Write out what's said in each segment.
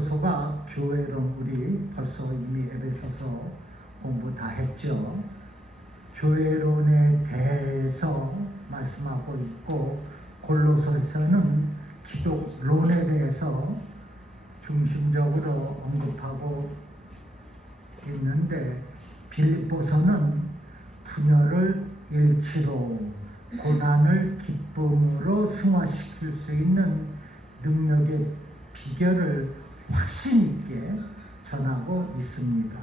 에베소서가 교회론, 우리 벌써 이미 에베소서 공부 다 했죠. 교회론에 대해서 말씀하고 있고, 골로새서는 기독론에 대해서 중심적으로 언급하고 있는데, 빌립보서는 분열을 일치로, 고난을 기쁨으로 승화시킬 수 있는 능력의 비결을 확신 있게 전하고 있습니다.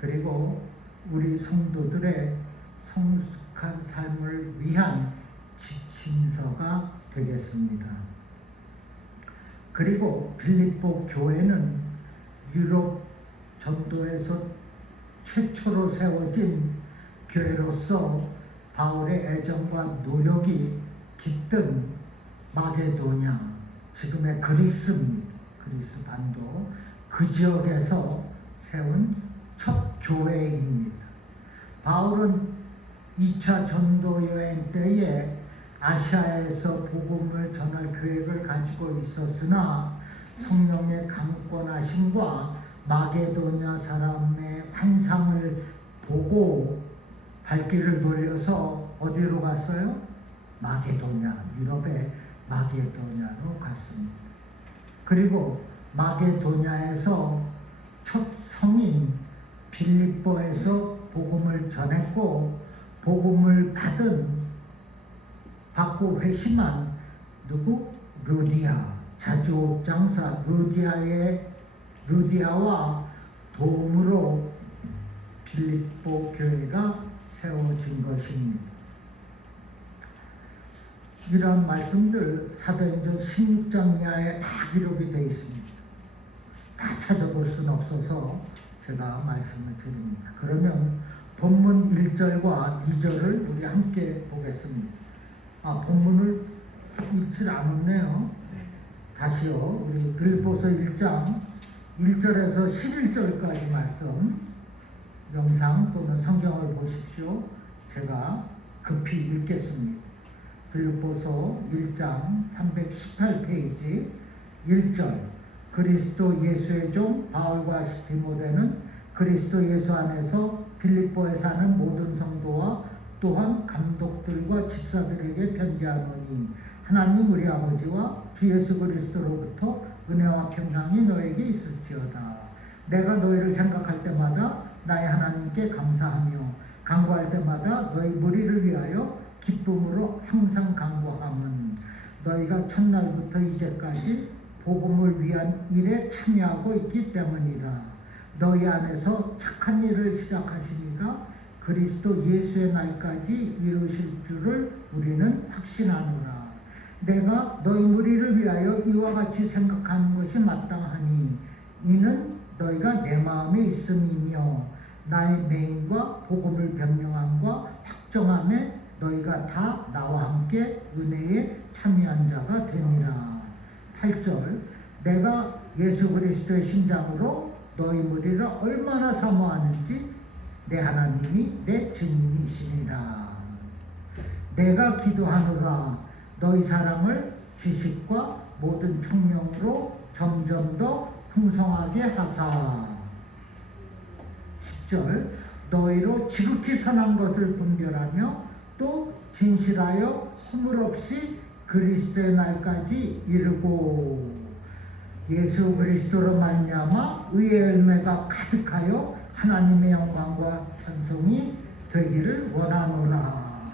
그리고 우리 성도들의 성숙한 삶을 위한 지침서가 되겠습니다. 그리고 빌립보 교회는 유럽 전도에서 최초로 세워진 교회로서 바울의 애정과 노력이 깃든 마게도냐, 지금의 그리스입니다. 그리스 반도, 그 지역에서 세운 첫 교회입니다. 바울은 2차 전도 여행 때에 아시아에서 복음을 전할 계획을 가지고 있었으나 성령의 강권하심과 마게도냐 사람의 환상을 보고 발길을 돌려서 어디로 갔어요? 마게도냐, 유럽의 마게도냐로 갔습니다. 그리고 마게도냐에서 첫 성인 빌립보에서 복음을 전했고, 복음을 받고 회심한 누구? 루디아, 자주옥 장사 루디아와 도움으로 빌립보 교회가 세워진 것입니다. 이러한 말씀들 사도행전 16장 이하에 다 기록이 되어 있습니다. 다 찾아볼 수는 없어서 제가 말씀을 드립니다. 그러면 본문 1절과 2절을 우리 함께 보겠습니다. 본문을 읽질 않았네요. 다시요. 우리 빌립보서 1장 1절에서 11절까지 말씀, 영상 또는 성경을 보십시오. 제가 급히 읽겠습니다. 빌립보서 1장 318페이지 1절. 그리스도 예수의 종 바울과 디모데는 그리스도 예수 안에서 빌립보에 사는 모든 성도와 또한 감독들과 집사들에게 편지하노니, 하나님 우리 아버지와 주 예수 그리스도로부터 은혜와 평강이 너에게 있을지어다. 내가 너희를 생각할 때마다 나의 하나님께 감사하며 간구할 때마다 너희 무리를 위하여 기쁨으로 항상 간구함은 너희가 첫날부터 이제까지 복음을 위한 일에 참여하고 있기 때문이라. 너희 안에서 착한 일을 시작하시니까 그리스도 예수의 날까지 이루실 줄을 우리는 확신하노라. 내가 너희 무리를 위하여 이와 같이 생각하는 것이 마땅하니 이는 너희가 내 마음에 있음이며 나의 맹인과 복음을 변명함과 확정함에 너희가 다 나와 함께 은혜에 참여한 자가 되니라. 8절. 내가 예수 그리스도의 심장으로 너희 무리를 얼마나 사모하는지 내 하나님이 내 증인이시니라. 내가 기도하노라. 너희 사랑을 지식과 모든 총명으로 점점 더 풍성하게 하사. 10절. 너희로 지극히 선한 것을 분별하며 또 진실하여 허물 없이 그리스도의 날까지 이르고 예수 그리스도로 말미암아 의의 열매가 가득하여 하나님의 영광과 찬송이 되기를 원하노라.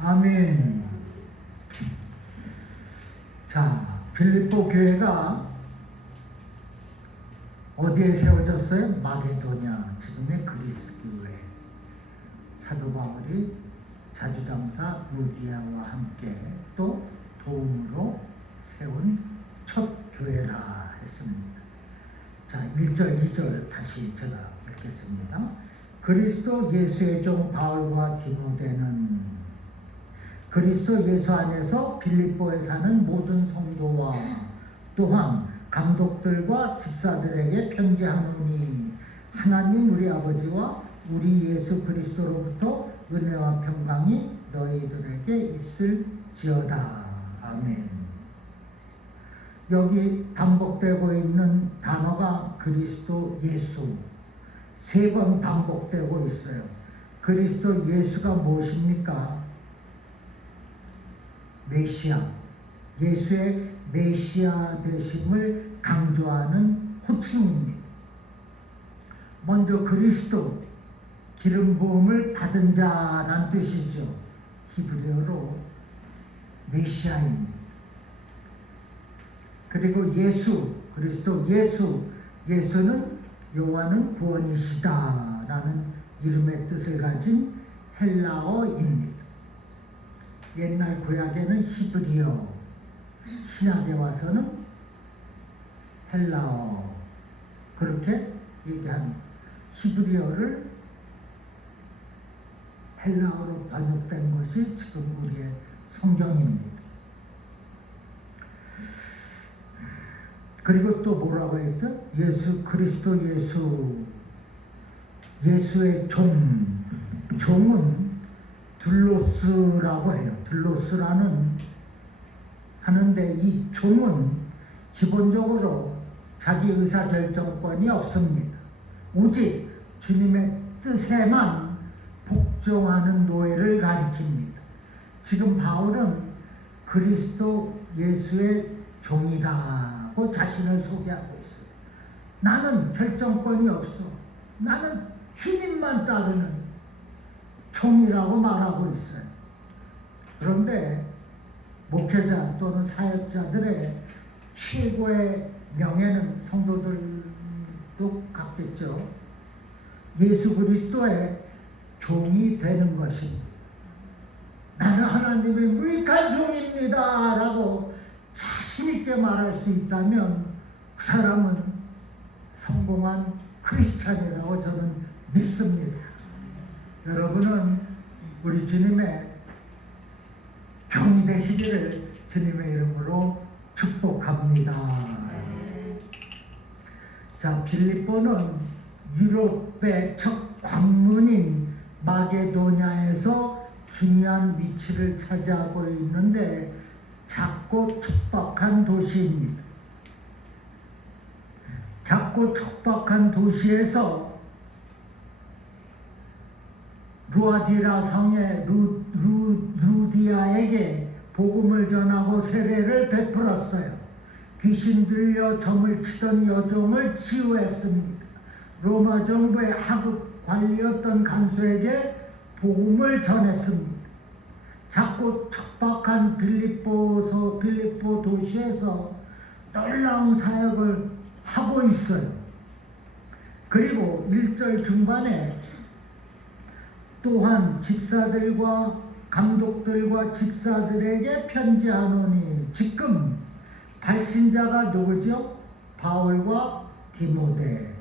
아멘. 자, 빌립보 교회가 어디에 세워졌어요? 마게도냐, 지금의 그리스 교회. 사도 바울이 자주장사 루디아와 함께 또 도움으로 세운 첫 교회라 했습니다. 자, 1절, 2절 다시 제가 읽겠습니다. 그리스도 예수의 종 바울과 디모데는 그리스도 예수 안에서 빌립보에 사는 모든 성도와 또한 감독들과 집사들에게 편지하노니, 하나님 우리 아버지와 우리 예수 그리스도로부터 은혜와 평강이 너희들에게 있을지어다. 아멘. 여기 반복되고 있는 단어가 그리스도 예수. 3번 반복되고 있어요. 그리스도 예수가 무엇입니까? 메시아. 예수의 메시아 되심을 강조하는 호칭입니다. 먼저 그리스도, 기름 부음을 받은 자란 뜻이죠. 히브리어로 메시아입니다. 그리고 예수, 그리스도 예수, 예수는 여호와는 구원이시다라는 이름의 뜻을 가진 헬라어입니다. 옛날 구약에는 히브리어, 신약에 와서는 헬라어, 그렇게 얘기합니다. 히브리어를 헬라어로 번역된 것이 지금 우리의 성경입니다. 그리고 또 뭐라고 했죠? 예수, 그리스도 예수, 예수의 종은 둘로스라고 해요. 둘로스라는 하는데 이 종은 기본적으로 자기 의사결정권이 없습니다. 오직 주님의 뜻에만 복종하는 노예를 가리킵니다. 지금 바울은 그리스도 예수의 종이라고 자신을 소개하고 있어요. 나는 결정권이 없어. 나는 주님만 따르는 종이라고 말하고 있어요. 그런데 목회자 또는 사역자들의 최고의 명예는 성도들도 같겠죠. 예수 그리스도의 종이 되는 것입니다. 나는 하나님의 무익한 종입니다 라고 자신있게 말할 수 있다면 그 사람은 성공한 크리스찬이라고 저는 믿습니다. 여러분은 우리 주님의 종이 되시기를 주님의 이름으로 축복합니다. 자, 빌립보는 유럽의 첫 관문인 마게도냐에서 중요한 위치를 차지하고 있는데 작고 촉박한 도시입니다. 작고 촉박한 도시에서 루아디라 성의 루디아에게 복음을 전하고 세례를 베풀었어요. 귀신 들려 점을 치던 여종을 치유했습니다. 로마 정부의 하급 관리였던 간수에게 복음을 전했습니다. 작고 촉박한 빌립보 도시에서 놀라운 사역을 하고 있어요. 그리고 1절 중반에 또한 집사들과 감독들과 집사들에게 편지하노니, 지금 발신자가 누구죠? 바울과 디모데,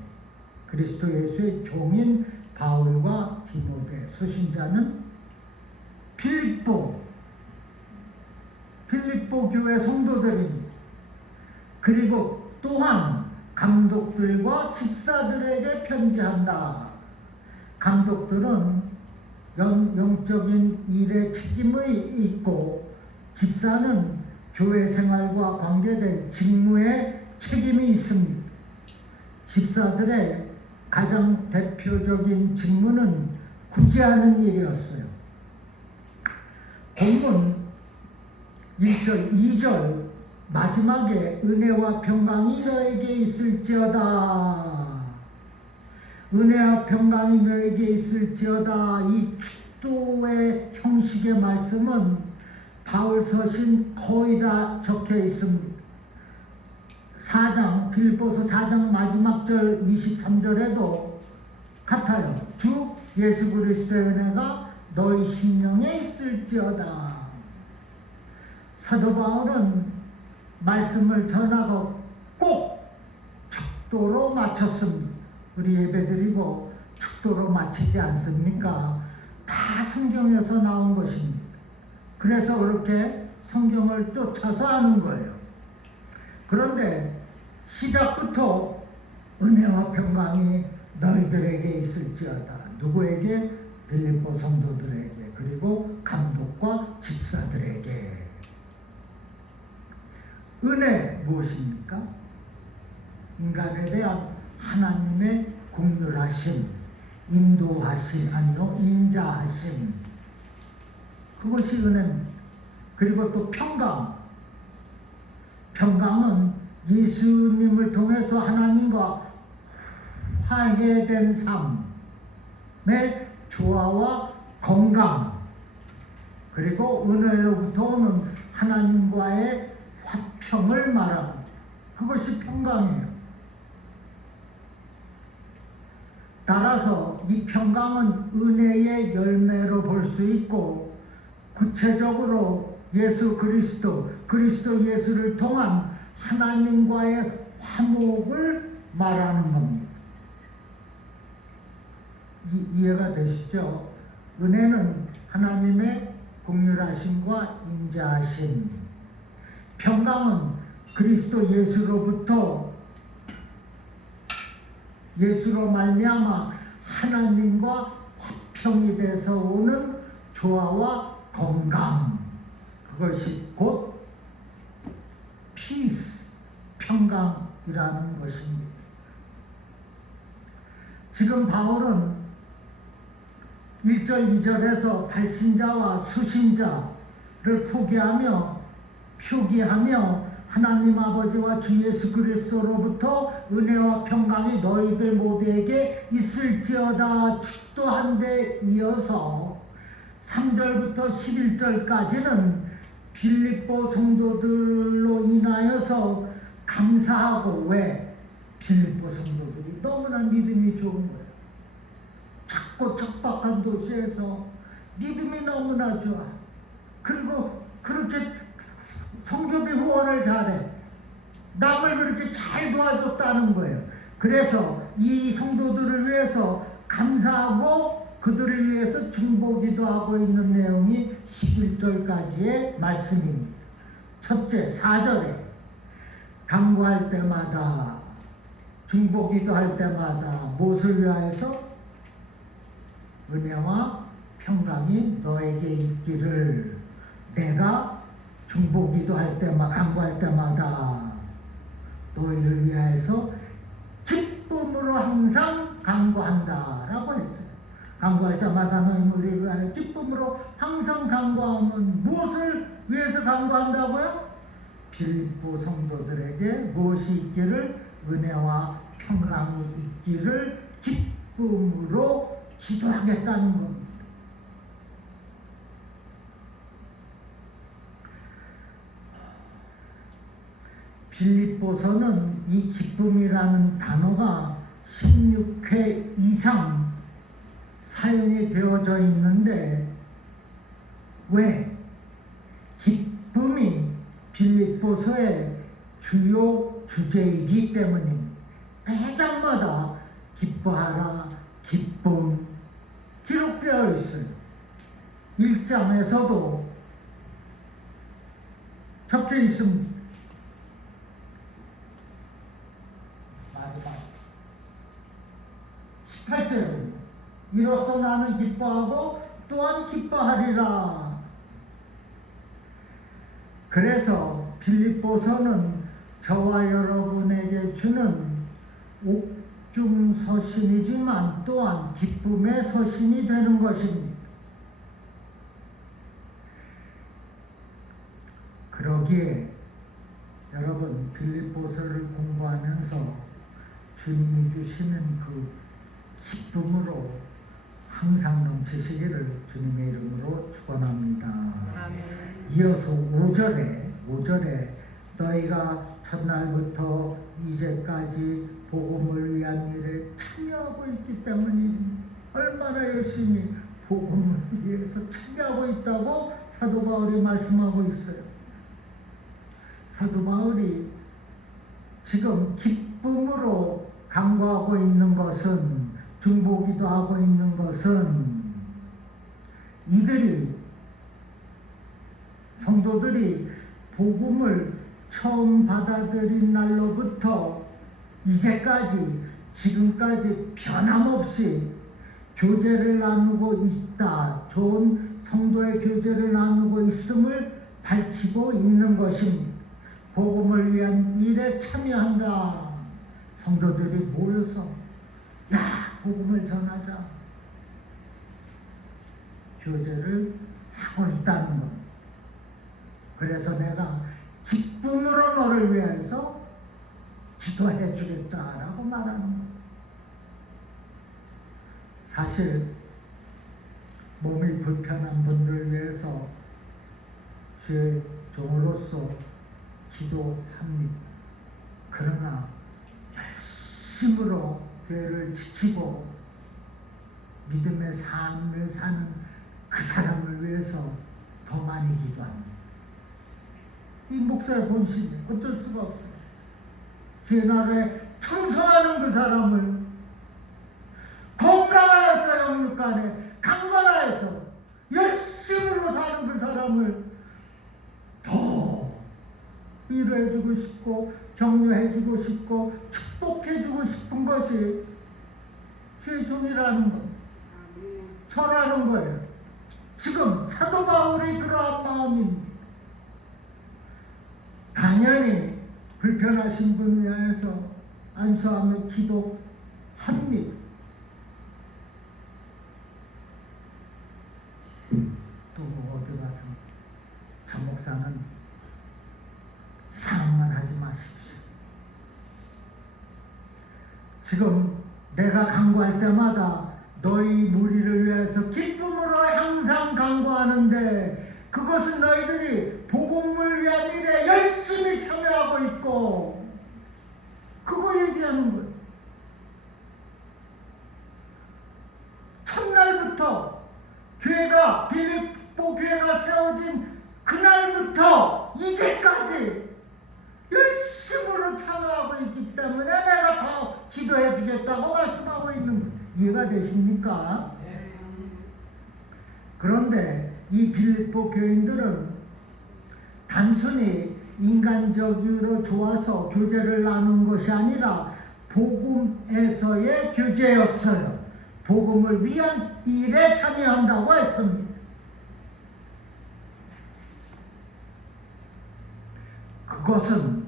그리스도 예수의 종인 바울과 디모데, 수신자는 필립보 교회 성도들입니다. 그리고 또한 감독들과 집사들에게 편지한다. 감독들은 영적인 일에 책임이 있고, 집사는 교회 생활과 관계된 직무에 책임이 있습니다. 집사들의 가장 대표적인 직무는 구제하는 일이었어요. 본문 1절, 2절 마지막에 은혜와 평강이 너에게 있을지어다. 은혜와 평강이 너에게 있을지어다. 이 축도의 형식의 말씀은 바울 서신 거의 다 적혀 있습니다. 4장, 빌립보서 4장 마지막 절 23절에도 같아요. 주 예수 그리스도의 은혜가 너희 심령에 있을지어다. 사도 바울은 말씀을 전하고 꼭 축도로 마쳤습니다. 우리 예배드리고 축도로 마치지 않습니까? 다 성경에서 나온 것입니다. 그래서 그렇게 성경을 쫓아서 하는 거예요. 그런데 시작부터 은혜와 평강이 너희들에게 있을지어다. 누구에게? 빌립보 성도들에게, 그리고 감독과 집사들에게. 은혜 무엇입니까? 인간에 대한 하나님의 긍휼하심, 인도하심, 아니요 인자하심, 그것이 은혜입니다. 그리고 또 평강. 평강은 예수님을 통해서 하나님과 화해된 삶의 조화와 건강, 그리고 은혜로부터 오는 하나님과의 화평을 말합니다. 그것이 평강이에요. 따라서 이 평강은 은혜의 열매로 볼 수 있고, 구체적으로 예수 그리스도 예수를 통한 하나님과의 화목을 말하는 겁니다. 이해가 되시죠? 은혜는 하나님의 긍휼하심과 인자하심, 평강은 그리스도 예수로 말미암아 하나님과 화평이 돼서 오는 조화와 건강, 그것이 곧 peace, 평강이라는 것입니다. 지금 바울은 1절, 2절에서 발신자와 수신자를 표기하며 하나님 아버지와 주 예수 그리스도로부터 은혜와 평강이 너희들 모두에게 있을지어다 축도한 데 이어서 3절부터 11절까지는 빌립보 성도들로 인하여서 감사하고, 왜? 빌립보 성도들이 너무나 믿음이 좋은 거예요. 작고 척박한 도시에서 믿음이 너무나 좋아. 그리고 그렇게 성교비 후원을 잘해. 남을 그렇게 잘 도와줬다는 거예요. 그래서 이 성도들을 위해서 감사하고 그들을 위해서 중보기도 하고 있는 내용이 11절까지의 말씀입니다. 첫째, 4절에 간구할 때마다, 중보기도 할 때마다 무엇을 위하여서? 은혜와 평강이 너에게 있기를. 내가 중보기도 할 때마다, 간구할 때마다 너희를 위하여서 기쁨으로 항상 간구한다 라고 했어요. 간구할 때마다 너희를 위하여 기쁨으로 항상 간구하면 무엇을 위해서 간구한다고요? 빌립보 성도들에게 무엇이 있기를? 은혜와 평강이 있기를 기쁨으로 기도하겠다는 겁니다. 빌립보서는 이 기쁨이라는 단어가 16회 이상 사용이 되어져 있는데, 왜? 기쁨이 빌립보서의 주요 주제이기 때문입니다. 매장마다 기뻐하라, 기쁨 기록되어 있어요. 1장에서도 적혀 있습니다. 마지막 18절입니다. 이로써 나는 기뻐하고 또한 기뻐하리라. 그래서 빌립보서는 저와 여러분에게 주는 옥중 서신이지만 또한 기쁨의 서신이 되는 것입니다. 그러기에 여러분, 빌립보서를 공부하면서 주님이 주시는 그 기쁨으로 항상 넘치시기를 주님의 이름으로 축원합니다. 아멘. 이어서 5절에 너희가 첫날부터 이제까지 복음을 위한 일에 참여하고 있기 때문입니다. 얼마나 열심히 복음을 위해서 참여하고 있다고 사도 바울이 말씀하고 있어요. 사도 바울이 지금 기쁨으로 간구하고 있는 것은, 중보기도 하고 있는 것은, 이들이, 성도들이 복음을 처음 받아들인 날로부터 이제까지, 지금까지 변함없이 교제를 나누고 있다, 좋은 성도의 교제를 나누고 있음을 밝히고 있는 것입니다. 복음을 위한 일에 참여한다. 성도들이 모여서 야, 복음을 전하자. 교제를 하고 있다는 것. 그래서 내가 기쁨으로 너를 위해서 기도해 주겠다라고 말하는 것. 사실 몸이 불편한 분들 위해서 주의 종으로서 기도합니다. 그러나 열심으로 교회를 지키고 믿음의 삶을 사는 그 사람을 위해서 더 많이 기도합니다. 이 목사의 본심이 어쩔 수가 없어요. 주의 나라에 충성하는 그 사람을 건강하여서 영육간에 강건하여서 열심으로 사는 그 사람을 더 위로해주고 싶고 격려해주고 싶고 축복해주고 싶은 것이 주의 종이라는 것, 저라는 거예요. 지금 사도 바울이 그러한 마음입니다. 당연히 불편하신 분 위하여서 안수하며 기도합니다. 또 어디 가서 저 목사는 이상한 말 하지 마십시오. 지금 내가 간구할 때마다 너희 무리를 위해서 기쁨으로 항상 간구하는데 그것은 너희들이 복음을 위한 일에 열심히 참여하고 있고 그거 얘기하는 거예요. 첫날부터 교회가 빌립보 교회가 세워진 그날부터 이제까지 열심으로 참여하고 있기 때문에 내가 더 기도해 주겠다고 말씀하고 있는 거예요. 이해가 되십니까? 그런데 이 빌립보 교인들은 단순히 인간적으로 좋아서 교제를 나눈 것이 아니라 복음에서의 교제였어요. 복음을 위한 일에 참여한다고 했습니다. 그것은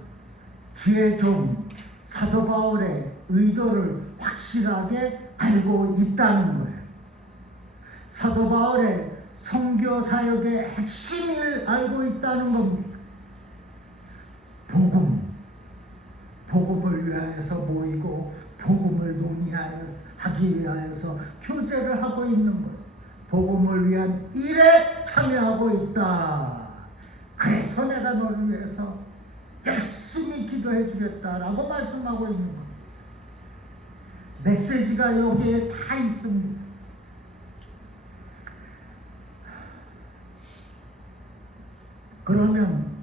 주의 종 사도 바울의 의도를 확실하게 알고 있다는 거예요. 사도 바울의 선교 사역의 핵심을 알고 있다는 겁니다. 복음을 위하여서 모이고 복음을 논의하기 위하여서 교제를 하고 있는 거예요. 복음을 위한 일에 참여하고 있다. 그래서 내가 너를 위해서 열심히 기도해 주겠다라고 말씀하고 있는 거예요. 메시지가 여기에 다 있습니다. 그러면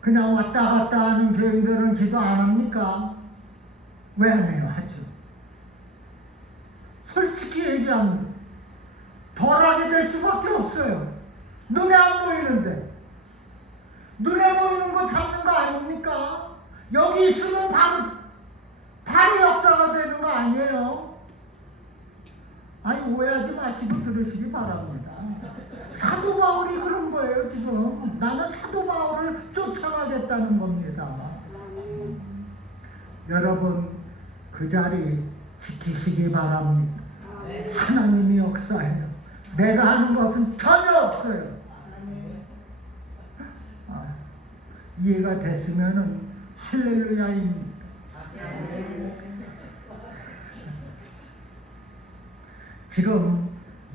그냥 왔다 갔다 하는 교인들은 기도 안 합니까? 왜 안 해요? 하죠. 솔직히 얘기하면 덜하게 될 수밖에 없어요. 눈에 안 보이는데. 눈에 보이는 거 잡는 거 아닙니까? 여기 있으면 바로 역사가 되는 거 아니에요? 아니 오해하지 마시고 들으시기 바랍니다. 사도 바울이 그런 거예요. 지금 나는 사도 바울을 쫓아가겠다는 겁니다. 여러분 그 자리 지키시기 바랍니다. 하나님이 역사해요. 내가 하는 것은 전혀 없어요. 이해가 됐으면은 할렐루야입니다. 지금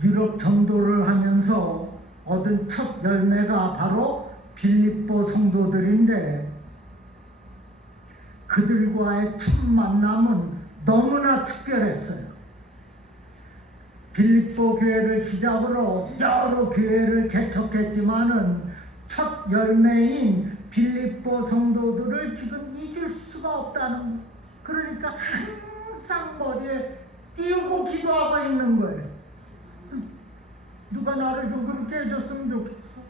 유럽 전도를 하면서 얻은 첫 열매가 바로 빌립보 성도들인데 그들과의 첫 만남은 너무나 특별했어요. 빌립보 교회를 시작으로 여러 교회를 개척했지만은 첫 열매인 빌립보 성도들을 지금 잊을 수가 없다는 거예요. 그러니까 항상 머리에 띄우고 기도하고 있는 거예요. 누가 나를 좀 그렇게 해줬으면 좋겠어.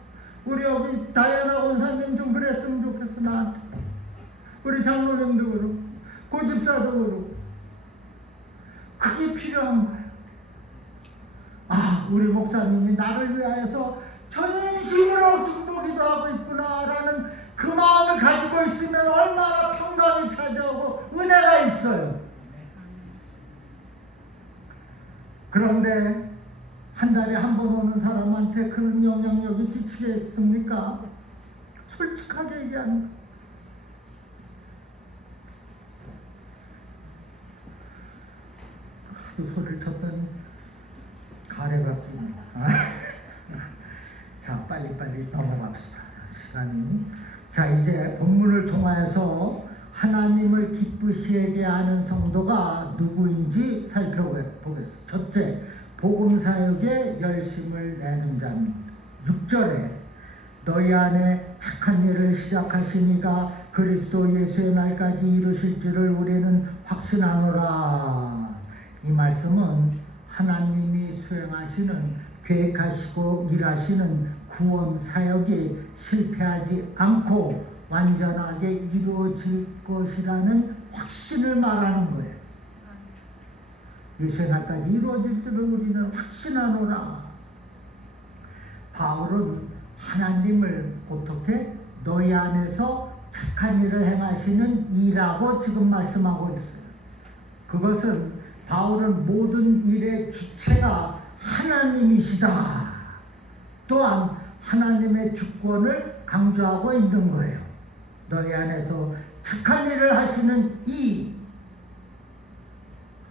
우리 여기 다이아나 원사님 좀 그랬으면 좋겠어. 나한테. 우리 장로님도 그렇고 고집사도 그렇고 그게 필요한 거예요. 아, 우리 목사님이 나를 위하여서 전심으로 중보기도 하고 있구나라는 그 마음을 가지고 있으면 얼마나 평강이 찾아오고 은혜가 있어요. 그런데 한 달에 한 번 오는 사람한테 그런 영향력이 끼치겠습니까? 솔직하게 얘기하는 거예요. 하도 소리를 쳤더니 가래가 끼네. 자, 빨리빨리 넘어갑시다. 시간이. 자, 이제 본문을 통하여서 하나님을 기쁘시게 하는 성도가 누구인지 살펴보겠습니다. 첫째, 복음 사역에 열심을 내는 자입니다. 6절에 너희 안에 착한 일을 시작하시니가 그리스도 예수의 날까지 이루실 줄을 우리는 확신하노라. 이 말씀은 하나님이 수행하시는, 계획하시고 일하시는 구원 사역이 실패하지 않고 완전하게 이루어질 것이라는 확신을 말하는 거예요. 예수의 날까지 이루어질 줄을 우리는 확신하노라. 바울은 하나님을 어떻게 너희 안에서 착한 일을 행하시는 이라고 지금 말씀하고 있어요. 그것은 바울은 모든 일의 주체가 하나님이시다. 또한 하나님의 주권을 강조하고 있는 거예요. 너희 안에서 착한 일을 하시는 이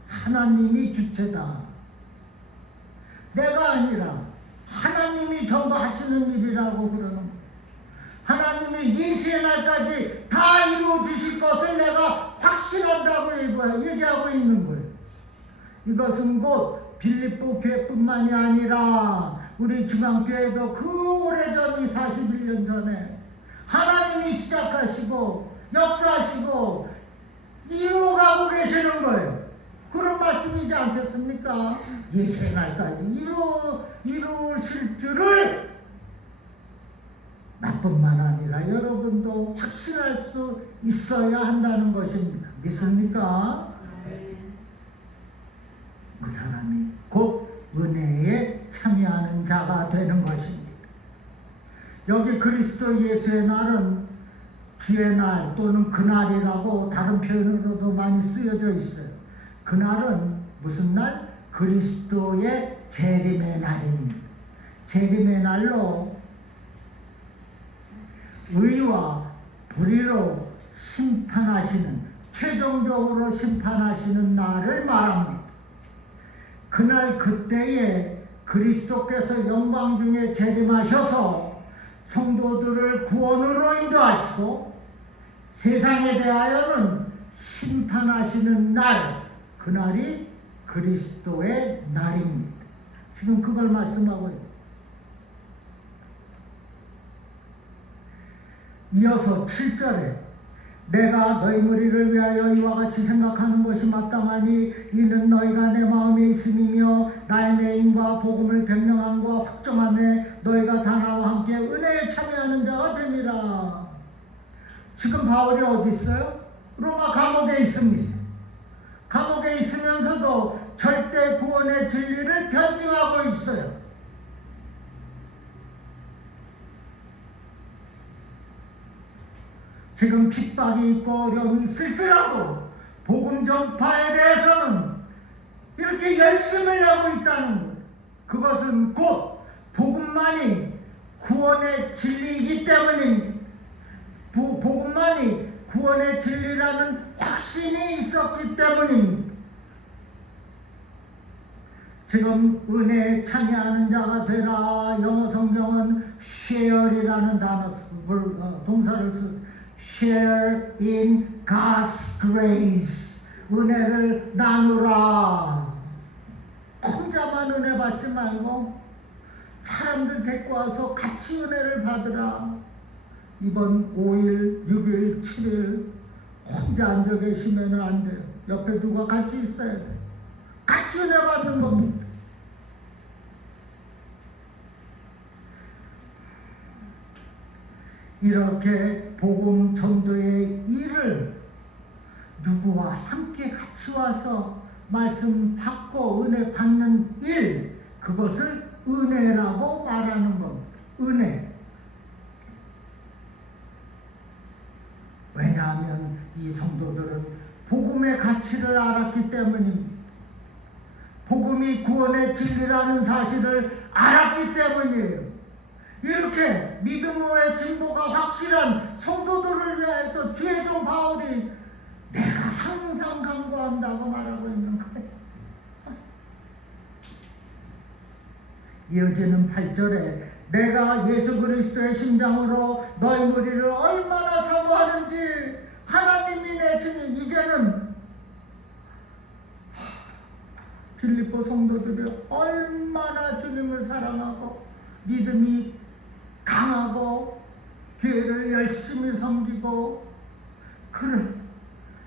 하나님이 주체다. 내가 아니라 하나님이 전부 하시는 일이라고 그러는 거예요. 하나님이 예수의 날까지 다 이루어 주실 것을 내가 확신한다고 얘기하고 있는 거예요. 이것은 곧 빌립보 교회뿐만이 아니라 우리 중앙교회도 그 오래전 41년 전에 하나님이 시작하시고 역사하시고 이루어가고 계시는 거예요. 그런 말씀이지 않겠습니까? 예수의 날까지 이루실 줄을 나뿐만 아니라 여러분도 확신할 수 있어야 한다는 것입니다. 믿습니까? 그 사람이 곧 은혜에 참여하는 자가 되는 것입니다. 여기 그리스도 예수의 날은 주의 날 또는 그날이라고 다른 표현으로도 많이 쓰여져 있어요. 그날은 무슨 날? 그리스도의 재림의 날입니다. 재림의 날로 의와 불의로 심판하시는, 최종적으로 심판하시는 날을 말합니다. 그날 그때에 그리스도께서 영광 중에 재림하셔서 성도들을 구원으로 인도하시고 세상에 대하여는 심판하시는 날, 그날이 그리스도의 날입니다. 지금 그걸 말씀하고 있습니다. 이어서 7절에 내가 너희 무리를 위하여 이와 같이 생각하는 것이 마땅하니 이는 너희가 내 마음에 있음이며 나의 내임과 복음을 변명함과 확정함에 너희가 다 나와 함께 은혜에 참여하는 자가 됨이라. 지금 바울이 어디 있어요? 로마 감옥에 있습니다. 감옥에 있으면서도 절대 구원의 진리를 변증하고 있어요. 지금 핍박이 있고 어려움이 있을지라도 복음 전파에 대해서는 이렇게 열심을 내고 있다는 거예요. 그것은 곧 복음만이 구원의 진리이기 때문입니다. 복음만이 구원의 진리라는 확신이 있었기 때문입니다. 지금 은혜에 참여하는 자가 되라. 영어 성경은 share이라는 동사를 썼어요. Share in God's grace. 은혜를 나누라. 혼자만 은혜 받지 말고 사람들 데리고 와서 같이 은혜를 받으라. 이번 5일, 6일, 7일 혼자 앉아 계시면 안 돼요. 옆에 누가 같이 있어야 돼요. 같이 은혜 받는 겁니다. 이렇게 복음 전도의 일을 누구와 함께 같이 와서 말씀 받고 은혜 받는 일, 그것을 은혜라고 말하는 겁니다. 은혜. 왜냐하면 이 성도들은 복음의 가치를 알았기 때문입니다. 복음이 구원의 진리라는 사실을 알았기 때문이에요. 이렇게 믿음의 진보가 확실한 성도들을 위해서 주의 종 바울이 내가 항상 간구한다고 말하고 있는 거예요. 이어지는 8절에 내가 예수 그리스도의 심장으로 너희 무리를 얼마나 사모하는지 하나님이 내 주님. 이제는 빌립보 성도들이 얼마나 주님을 사랑하고 믿음이 강하고 교회를 열심히 섬기고, 그런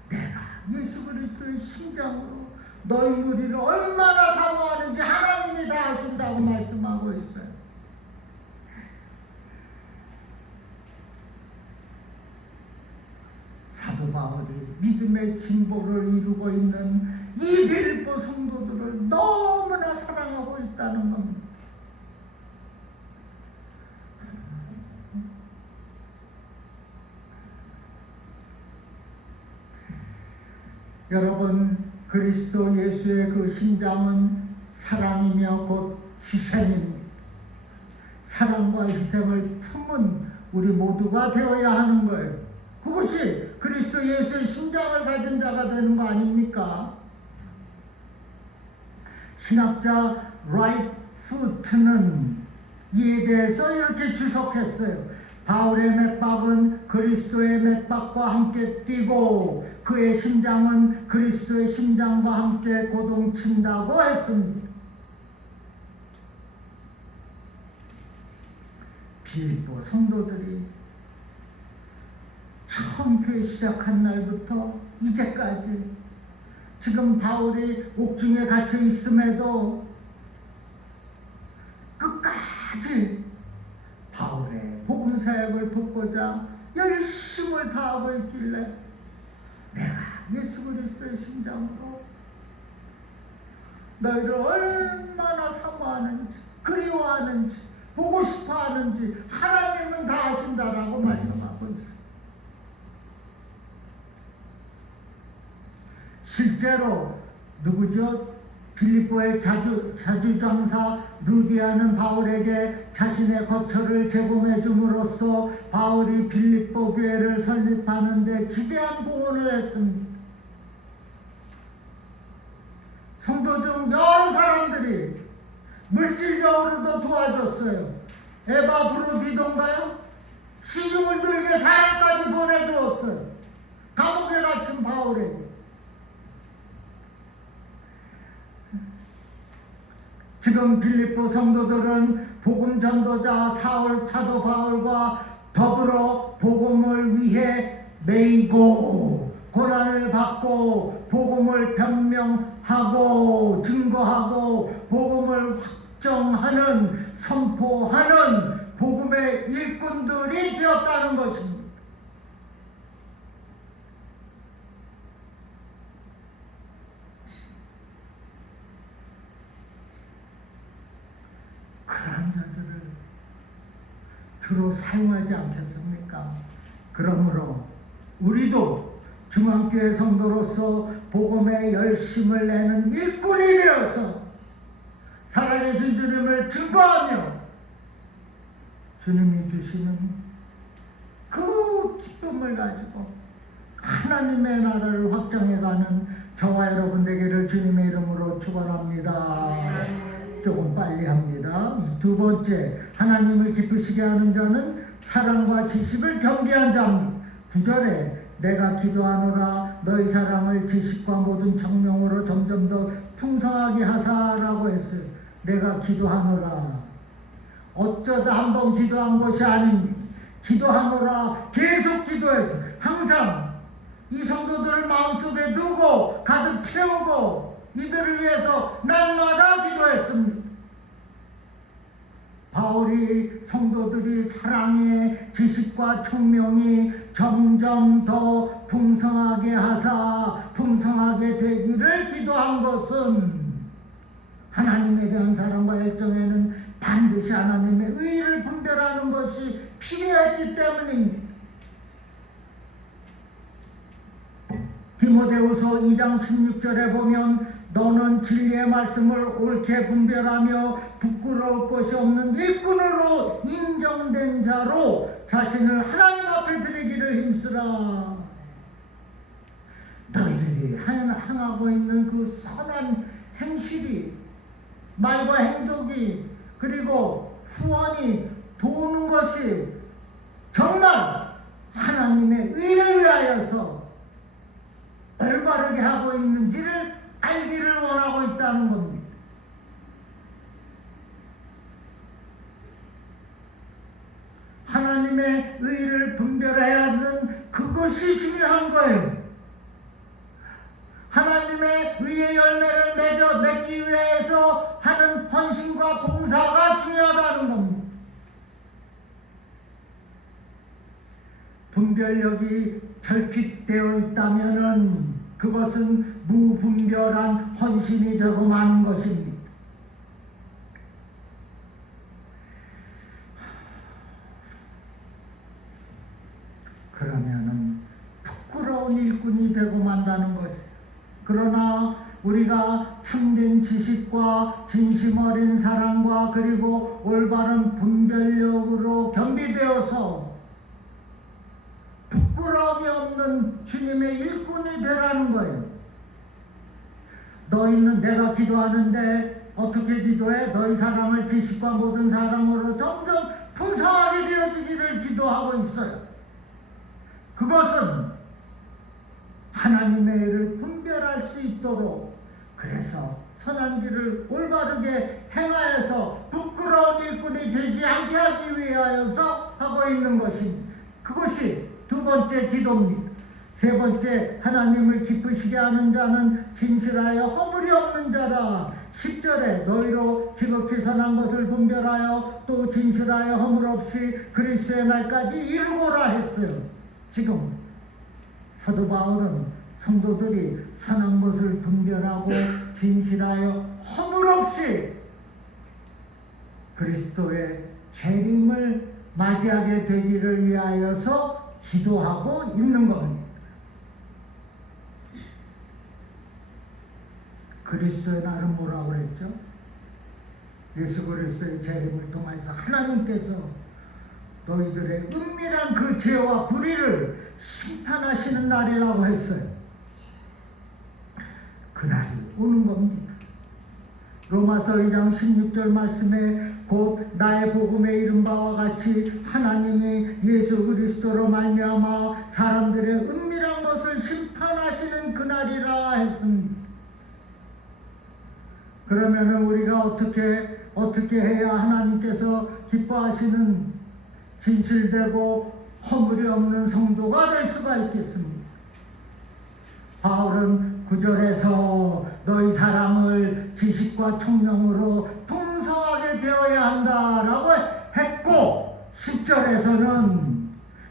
내가 예수 그리스도의 심장으로 너희 무리를 얼마나 사모하는지 하나님이 다 아신다고 말씀하고 있어요. 사도 바울이 믿음의 진보를 이루고 있는 이 빌립보 성도들을 너무나 사랑하고 있다는 겁니다. 여러분, 그리스도 예수의 그 심장은 사랑이며 곧 희생입니다. 사랑과 희생을 품은 우리 모두가 되어야 하는 거예요. 그것이 그리스도 예수의 심장을 가진 자가 되는 거 아닙니까? 신학자 라이트푸트는 이에 대해서 이렇게 주석했어요. 바울의 맥박은 그리스도의 맥박과 함께 뛰고 그의 심장은 그리스도의 심장과 함께 고동친다고 했습니다. 빌립보 성도들이 처음 교회 시작한 날부터 이제까지 지금 바울이 옥중에 갇혀 있음에도 끝까지 바울의 복음 사역을 돕고자 열심을 다하고 있길래 내가 예수 그리스도의 심장으로 너희를 얼마나 사모하는지 그리워하는지 보고 싶어하는지 하나님은 다 아신다라고 말씀하고 있습니다. 실제로 누구죠? 빌립보의 자주장사 루디아는 바울에게 자신의 거처를 제공해 줌으로써 바울이 빌립보 교회를 설립하는 데 지대한 공헌을 했습니다. 성도 중 여러 사람들이 물질적으로도 도와줬어요. 에바 브로디돈가요? 시중을 들게 사람까지 보내주었어요. 감옥에 갇힌 바울에게. 지금 빌립보 성도들은 복음 전도자 사도 바울과 더불어 복음을 위해 매이고 고난을 받고 복음을 변명하고 증거하고 복음을 확정하는 선포하는 복음의 일꾼들이 되었다는 것입니다. 그런 자들을 주로 사용하지 않겠습니까? 그러므로 우리도 중앙교회 성도로서 복음에 열심을 내는 일꾼이 되어서 살아계신 주님을 증거하며 주님이 주시는 그 기쁨을 가지고 하나님의 나라를 확장해가는 저와 여러분 되기를 주님의 이름으로 축원합니다. 조금 빨리 합니다. 두 번째, 하나님을 기쁘시게 하는 자는 사랑과 지식을 겸비한 자입니다. 9절에 내가 기도하노라 너희 사랑을 지식과 모든 청명으로 점점 더 풍성하게 하사라고 했어요. 내가 기도하노라. 어쩌다 한번 기도한 것이 아닙니다. 기도하노라 계속 기도했어. 항상 이 성도들을 마음속에 두고 가득 채우고 이들을 위해서 날마다 기도했습니다. 바울이 성도들이 사랑의 지식과 총명이 점점 더 풍성하게 하사 풍성하게 되기를 기도한 것은 하나님에 대한 사랑과 열정에는 반드시 하나님의 의를 분별하는 것이 필요했기 때문입니다. 디모데후서 2장 16절에 보면 너는 진리의 말씀을 옳게 분별하며 부끄러울 것이 없는 일꾼으로 인정된 자로 자신을 하나님 앞에 드리기를 힘쓰라. 너희들이 행하고 있는 그 선한 행실이, 말과 행동이, 그리고 후원이 도우는 것이 정말 하나님의 의를 위하여서 올바르게 하고 있는지를 알기를 원하고 있다는 겁니다. 하나님의 의를 분별해야 하는 그것이 중요한 거예요. 하나님의 의의 열매를 맺기 위해서 하는 헌신과 봉사가 중요하다는 겁니다. 분별력이 결핍되어 있다면 그것은 무분별한 헌신이 되고 마는 것입니다. 그러면은 부끄러운 일꾼이 되고 만다는 것이에요. 그러나 우리가 참된 지식과 진심 어린 사랑과 그리고 올바른 분별력으로 겸비되어서 부끄러움이 없는 주님의 일꾼이 되라는 거예요. 너희는 내가 기도하는데 어떻게 기도해? 너희 사랑을 지식과 모든 사랑으로 점점 풍성하게 되어지기를 기도하고 있어요. 그것은 하나님의 일을 분별할 수 있도록, 그래서 선한 길을 올바르게 행하여서 부끄러운 일꾼이 되지 않게 하기 위하여서 하고 있는 것입니다. 그것이 두 번째 기도입니다. 세 번째, 하나님을 기쁘시게 하는 자는 진실하여 허물이 없는 자라. 10절에 너희로 지극히 선한 것을 분별하여 또 진실하여 허물 없이 그리스도의 날까지 이루고라 했어요. 지금 사도 바울은 성도들이 선한 것을 분별하고 진실하여 허물 없이 그리스도의 재림을 맞이하게 되기를 위하여서 기도하고 있는 겁니다. 그리스도의 날은 뭐라고 그랬죠? 예수 그리스도의 재림을 통해서 하나님께서 너희들의 은밀한 그 죄와 불의를 심판하시는 날이라고 했어요. 그날이 오는 겁니다. 로마서 2장 16절 말씀에 곧 나의 복음에 이른 바와 같이 하나님이 예수 그리스도로 말미암아 사람들의 은밀한 것을 심판하시는 그날이라 했습니다. 그러면 우리가 어떻게 해야 하나님께서 기뻐하시는 진실되고 허물이 없는 성도가 될 수가 있겠습니까? 바울은 9절에서 너희 사랑을 지식과 총명으로 풍성하게 되어야 한다라고 했고, 10절에서는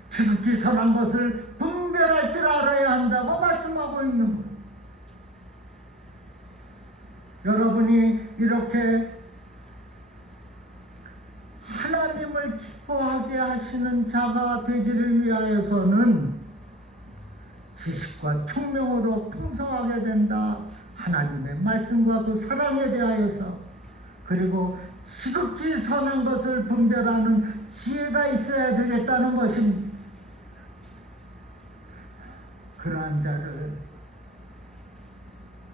지극히 선한 것을 분별할 줄 알아야 한다고 말씀하고 있는 거예요. 여러분이 이렇게 하나님을 기뻐하게 하시는 자가 되기를 위하여서는 지식과 총명으로 풍성하게 된다. 하나님의 말씀과 그 사랑에 대하여서, 그리고 지극히 선한 것을 분별하는 지혜가 있어야 되겠다는 것입니다. 그러한 자를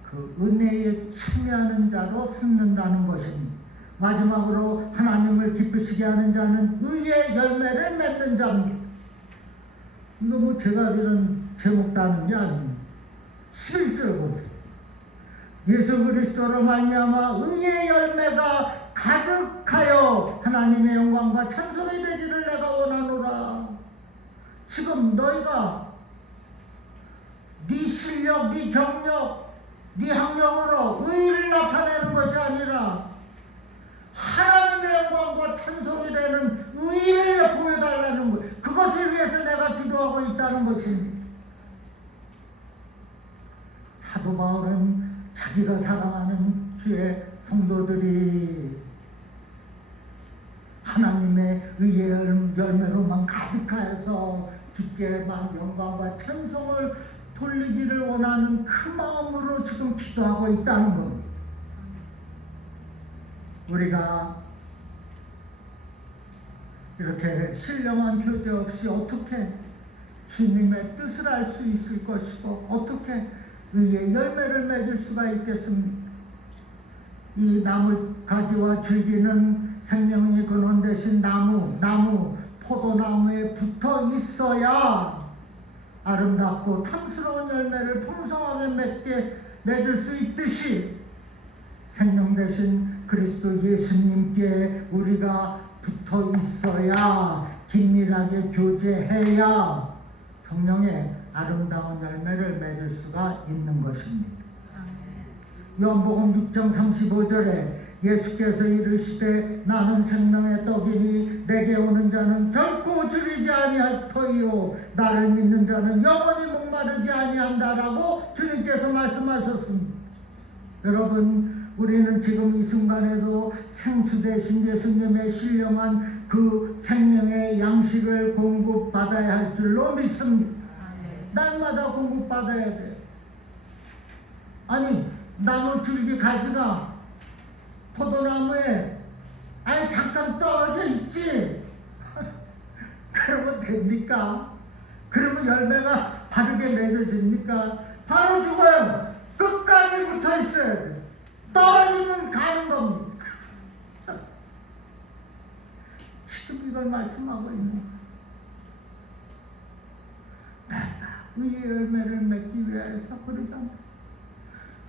그 은혜에 참여하는 자로 삼는다는 것입니다. 마지막으로 하나님을 기쁘시게 하는 자는 의의 열매를 맺는 자입니다. 이거 뭐 제가 이런 제목 따는 게 아닙니다. 11절 보세요. 예수 그리스도로 말미암아 의의 열매가 가득하여 하나님의 영광과 찬송이 되기를 내가 원하노라. 지금 너희가 네 실력, 네 경력, 네 학력으로 의의를 나타내는 것이 아니라 하나님의 영광과 찬송이 되는 의의를 보여달라는 것, 그것을 위해서 내가 기도하고 있다는 것입니다. 사도 바울은 자기가 사랑하는 주의 성도들이 하나님의 의의 열매로만 가득하여서 주께 막 영광과 찬송을 돌리기를 원하는 그 마음으로 지금 기도하고 있다는 겁니다. 우리가 이렇게 신령한 교제 없이 어떻게 주님의 뜻을 알 수 있을 것이고 어떻게 의의 열매를 맺을 수가 있겠습니까? 이 나뭇가지와 줄기는 생명의 근원 되신 나무, 포도나무에 붙어 있어야 아름답고 탐스러운 열매를 풍성하게 맺을 수 있듯이 생명 되신 그리스도 예수님께 우리가 붙어 있어야 긴밀하게 교제해야 성령의 아름다운 열매를 맺을 수가 있는 것입니다. 요한복음 6장 35절에 예수께서 이르시되 나는 생명의 떡이니 내게 오는 자는 결코 줄이지 아니할 터이요 나를 믿는 자는 영원히 목마르지 아니한다라고 주님께서 말씀하셨습니다. 여러분, 우리는 지금 이 순간에도 생수 되신 예수님의 신령한 그 생명의 양식을 공급받아야 할 줄로 믿습니다. 날마다 공급받아야 돼요. 아니, 나무 줄기 가지가 포도나무에 아예 잠깐 떨어져 있지. 그러면 됩니까? 그러면 열매가 바르게 맺어집니까? 바로 죽어요. 끝까지 붙어 있어야 돼. 떨어지면 가는 겁니다. 지금 이걸 말씀하고 있는 거예요. 의의 열매를 맺기 위해서 그러잖아요.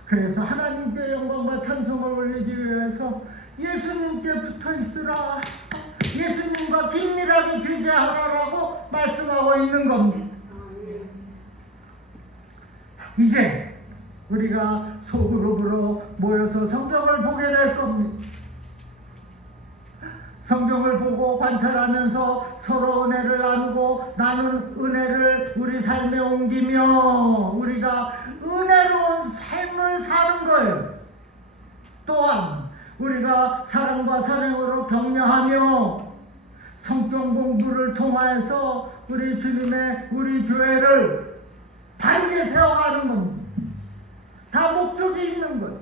그래서 하나님께 영광과 찬송을 올리기 위해서 예수님께 붙어 있으라, 예수님과 긴밀하게 교제하라라고 말씀하고 있는 겁니다. 이제 우리가 소그룹으로 모여서 성경을 보게 될 겁니다. 성경을 보고 관찰하면서 서로 은혜를 나누고 나는 은혜를 우리 삶에 옮기며 우리가 은혜로운 삶을 사는 거예요. 또한 우리가 사랑과 사랑으로 격려하며 성경 공부를 통해서 우리 주님의 우리 교회를 바르게 세워가는 겁니다. 다 목적이 있는 거예요.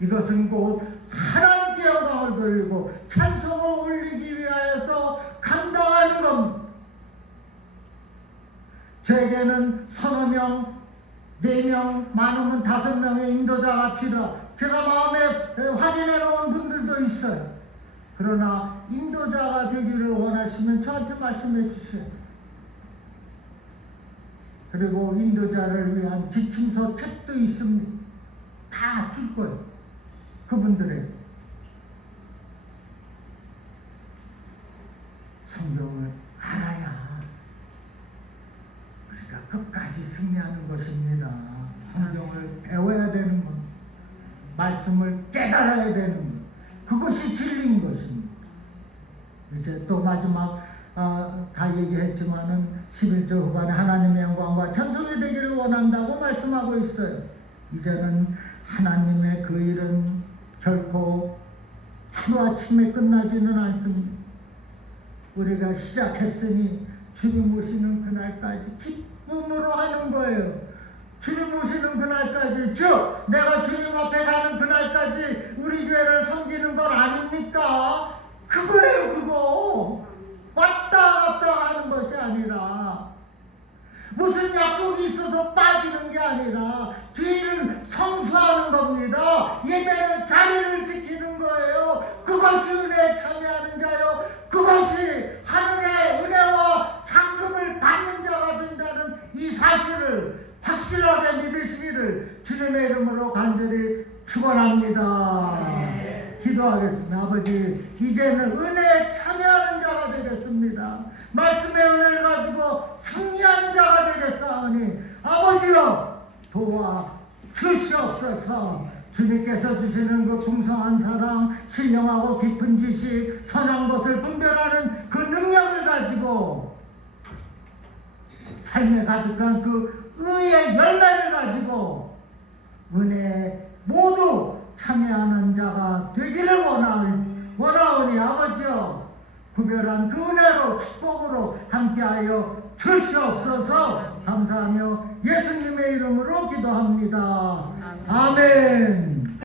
이것은 곧 하나님께 영광을 돌리고 찬송을 올리기 위하여서 감당하는 겁니다. 저에게는 서너 명, 4명, 많으면 5명의 인도자가 필요하다. 제가 마음에 확인해 놓은 분들도 있어요. 그러나 인도자가 되기를 원하시면 저한테 말씀해 주세요. 그리고 인도자를 위한 지침서 책도 있습니다. 다 줄 거예요. 그분들의 성경을 알아야 우리가 끝까지 승리하는 것입니다. 성경을 배워야 되는 것, 말씀을 깨달아야 되는 것, 그것이 진리인 것입니다. 이제 또 마지막 다 얘기했지만은 11절 후반에 하나님의 영광과 찬송이 되기를 원한다고 말씀하고 있어요. 이제는 하나님의 그 일은 결코 하루아침에 끝나지는 않습니다. 우리가 시작했으니 주님 오시는 그날까지 기쁨으로 하는 거예요. 주님 오시는 그날까지, 즉 내가 주님 앞에 가는 그날까지 우리 교회를 섬기는 건 아닙니까? 그거예요. 그거 왔다 갔다 하는 것이 아니라 무슨 약속이 있어서 빠지는 게 아니라 주일은 성수하는 겁니다. 예배는 자리를 지키는 거예요. 그것이 은혜에 참여하는 자요, 그것이 하늘의 은혜와 상급을 받는 자가 된다는 이 사실을 확실하게 믿으시기를 주님의 이름으로 간절히 축원합니다. 기도하겠습니다. 아버지, 이제는 은혜에 참여하는 자가 되겠습니다. 말씀의 은혜를 가지고 승리하는 자가 되겠사오니 아버지여 도와 주시옵소서. 주님께서 주시는 그 풍성한 사랑, 신령하고 깊은 지식, 선한 것을 분별하는 그 능력을 가지고 삶에 가득한 그 의의 열매를 가지고 은혜에 모두 참여하는 자가 되기를 원하오니 아버지여 구별한 그 은혜로 축복으로 함께하여 주시옵소서. 감사하며 예수님의 이름으로 기도합니다. 아멘.